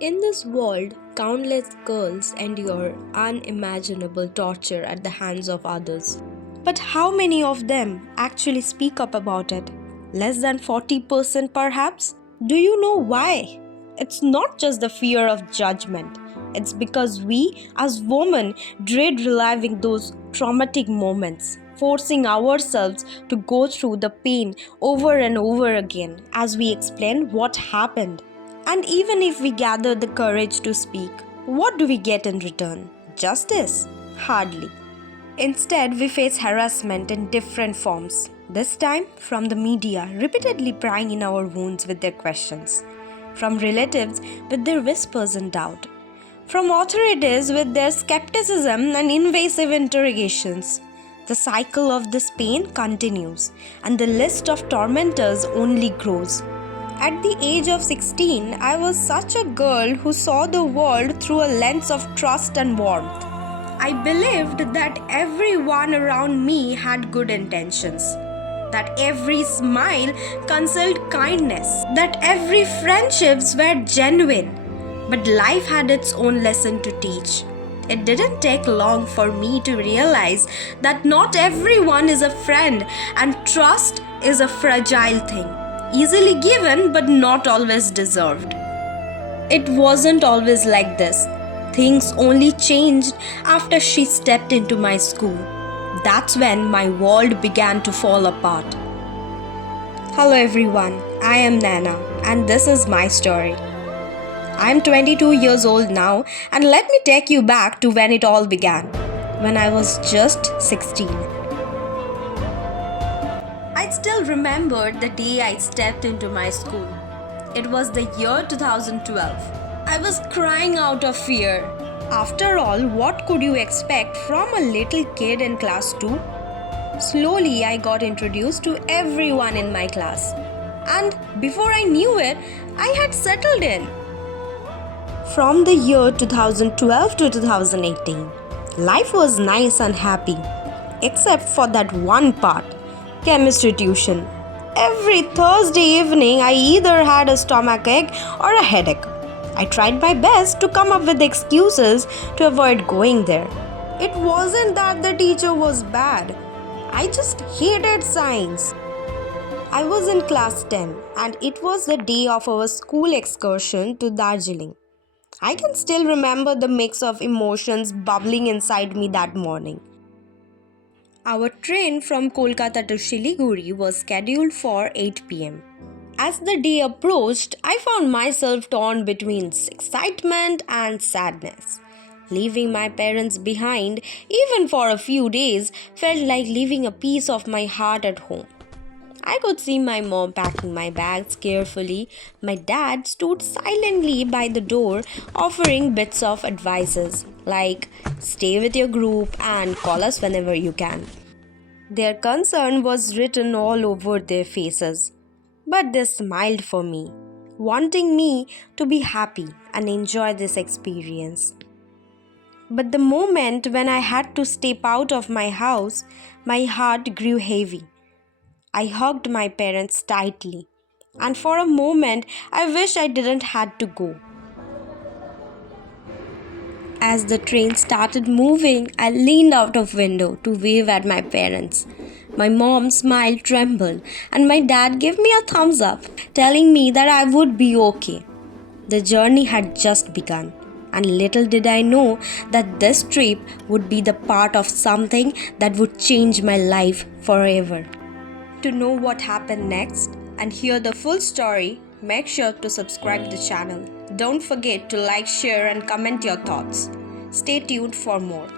In this world, countless girls endure unimaginable torture at the hands of others. But how many of them actually speak up about it? Less than 40% perhaps? Do you know why? It's not just the fear of judgment. It's because we, as women, dread reliving those traumatic moments, forcing ourselves to go through the pain over and over again as we explain what happened. And even if we gather the courage to speak, what do we get in return? Justice? Hardly. Instead, we face harassment in different forms, this time from the media repeatedly prying in our wounds with their questions, from relatives with their whispers and doubt, from authorities with their skepticism and invasive interrogations. The cycle of this pain continues, and the list of tormentors only grows. At the age of 16, I was such a girl who saw the world through a lens of trust and warmth. I believed that everyone around me had good intentions, that every smile concealed kindness, that every friendships were genuine. But life had its own lesson to teach. It didn't take long for me to realize that not everyone is a friend and trust is a fragile thing, easily given but not always deserved. It wasn't always like this. Things only changed after she stepped into my school. That's when my world began to fall apart. Hello everyone, I am Nana and this is my story. I am 22 years old now and let me take you back to when it all began, when I was just 16. I still remember the day I stepped into my school. It was the year 2012. I was crying out of fear. After all, what could you expect from a little kid in class 2? Slowly, I got introduced to everyone in my class. And before I knew it, I had settled in. From the year 2012 to 2018, life was nice and happy, except for that one part, chemistry tuition. Every Thursday evening, I either had a stomachache or a headache. I tried my best to come up with excuses to avoid going there. It wasn't that the teacher was bad. I just hated science. I was in class 10 and it was the day of our school excursion to Darjeeling. I can still remember the mix of emotions bubbling inside me that morning. Our train from Kolkata to Shiliguri was scheduled for 8 pm. As the day approached, I found myself torn between excitement and sadness. Leaving my parents behind, even for a few days, felt like leaving a piece of my heart at home. I could see my mom packing my bags carefully. My dad stood silently by the door, offering bits of advices like stay with your group and call us whenever you can. Their concern was written all over their faces. But they smiled for me, wanting me to be happy and enjoy this experience. But the moment when I had to step out of my house, my heart grew heavy. I hugged my parents tightly, and for a moment I wish I didn't had to go. As the train started moving, I leaned out of window to wave at my parents. My mom's smile trembled and my dad gave me a thumbs up, telling me that I would be okay. The journey had just begun, and little did I know that this trip would be the part of something that would change my life forever. To know what happened next and hear the full story, make sure to subscribe the channel. Don't forget to like, share and comment your thoughts. Stay tuned for more.